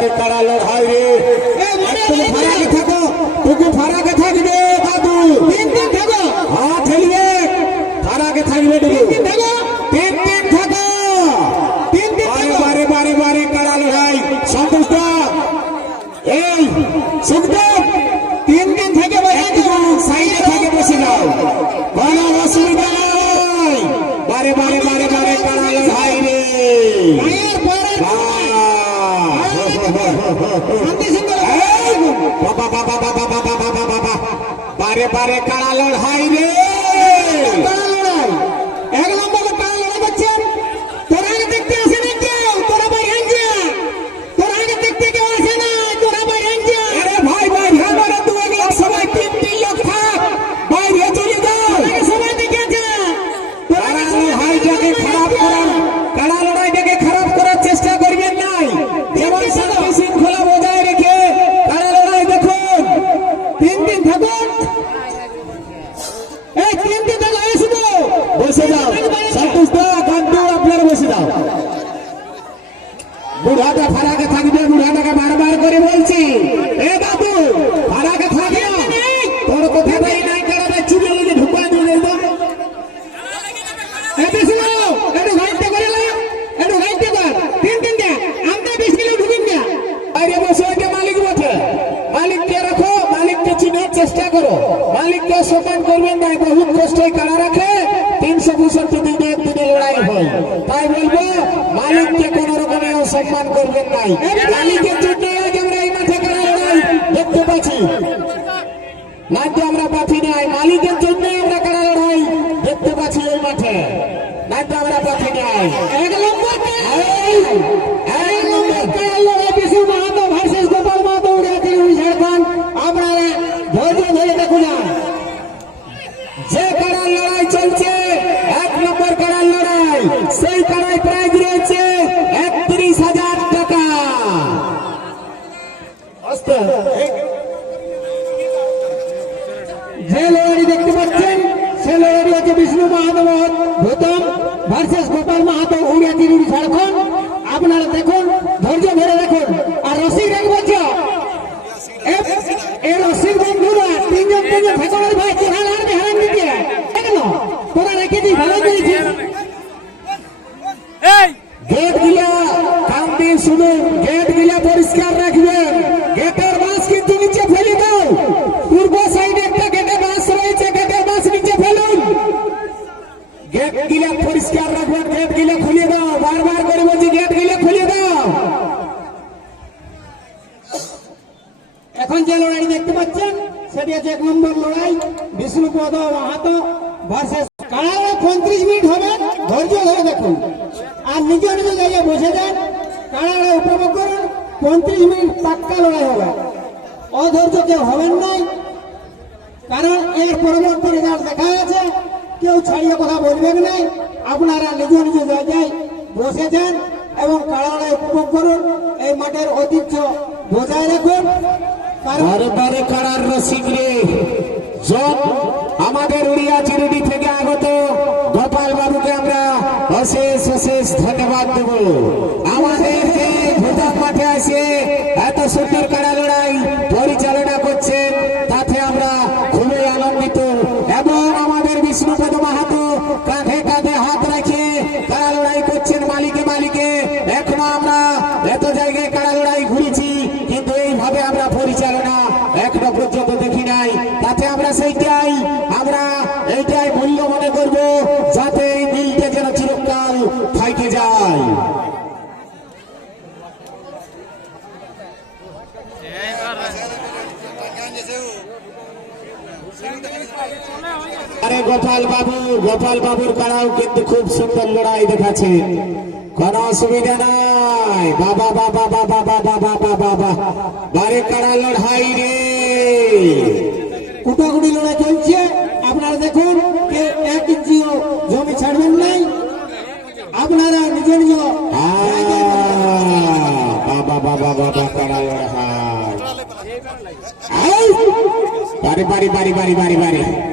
বারে কারা লড়াই রে। তুমি। ফারাকে থাকো তুমি ফারাকে থাকবে দাদু তিন দিন থাকো। হ্যাঁ ঠেলবে ফারাকে থাকবে তিন তুমি। দিন থাকো। তিন দিন থাকো। তিন দিন বারে বারে বারে বারে কারা লড়াই? সন্তুষ্ট। এই সুখদেব বাবা বাবা বাবা বাবা বাবা বারে বারে কাড়া লড়াই রে মালিককে সম্মান করবেন না বহুত কষ্টে কারা রাখে? তিনশো পঁয়ষট্টি দিনে একদিনে লড়াই হয়। তাই বলব মালিককে কোন রকমে সম্মান করবেন নাই। মালিকের জন্য আজ আমরা এই মাঠে কারা লড়াই দেখতে পাচ্ছি। নাইতে আমরা পাচ্ছি নাই মালিকের জন্য আমরা কারা লড়াই দেখতে পাচ্ছি এই মাঠে। নাইতে আমরা পাচ্ছি নাই এক নম্বর এক নম্বর লড়াই বিশু মাহাতো ভার্সেস গোপাল মাহাতো উড়ে আছে ঝাড়খণ্ড আপনারা ধরে দেখুন যে কারার লড়াই চলছে, এক নম্বর কারার লড়াই, সেই কারাই প্রাইজ রয়েছে একত্রিশ হাজার টাকা। যে লড়াই দেখতে পাচ্ছেন, সে লড়াই হচ্ছে বিষ্ণু মাহাতো ভূতম ভার্সেস গোপাল মাহাতো শুনুন গেট গিলা পরিষ্কার রাখবেন। গেটের বাঁশ কিন্তু নিচে ফেলে দাও। পূর্ব সাইডে একটা গেটের বাঁশ রয়েছে, গেটের বাঁশ নিচে ফেলুন। গেট গিলা পরিষ্কার রাখবেন গেট গিলা খুলে দাও। বারবার করে বলছি গেট গিলা খুলে দাও। এখন যে লড়াই দেখতে পাচ্ছেন, সেটি হচ্ছে এক নম্বর লড়াই। বিষ্ণুপদ মাহাতো ভার্সেস কারাগারে পঁয়ত্রিশ মিনিট হবে, ধৈর্য ধরে দেখুন। আর নিজ নিজ জায়গায় বসে যান। পঁয়ত্রিশ মিনিট পাক্কা লড়াই হবে। অধৈর্য কেউ হবেন নাই, কারণ এর পরবর্তী রেজাল্ট দেখা গেছে। কেউ ছাড়িয়ে কথা বলবেন নাই। আপনারা নিজ নিজ জায়গায় বসে যান এবং কারাগারে উপভোগ করুন। এই মাঠের ঐতিহ্য বজায় রাখুন। কারণ বারে কারার রসিক রে। আমাদের উড়িয়া চিরুডি থেকে আগত। গোপাল বাবুকে আমরা অশেষ অশেষ ধন্যবাদ দেব। আমাদের আসে এত সুন্দর কারা লড়াই পরিচালনা করছেন তাতে আমরা খুবই আনন্দিত। এবং আমাদের বিষ্ণুপদ মাহাতো কাঁধে কাঁধে হাত রেখে কারা লড়াই করছেন মালিকে মালিকে, এখনও আমরা এত জায়গায় কারা লড়াই ঘুরেছি, কিন্তু এইভাবে আমরা পরিচালনা এখনও পর্যন্ত দেখি নাই। তাতে আমরা সেইটাই গোপাল বাবু। গোপাল বাবুর কারাও কিন্তু খুব সুন্দর লড়াই দেখাচ্ছে। কোন অসুবিধা নাই। বাবা বাবা বাবা বাবা বাবা বাবা বারে কারা লড়াই রে? কুটাকুটি লড়াই চলছে। আপনারা দেখুন এক ইঞ্চিও জমি ছাড়বেন নাই। আপনারা নিজ নিজ। বাবা বাবা বাবা কারা লড়াই! বারে বারে বারে বারে বারে বারে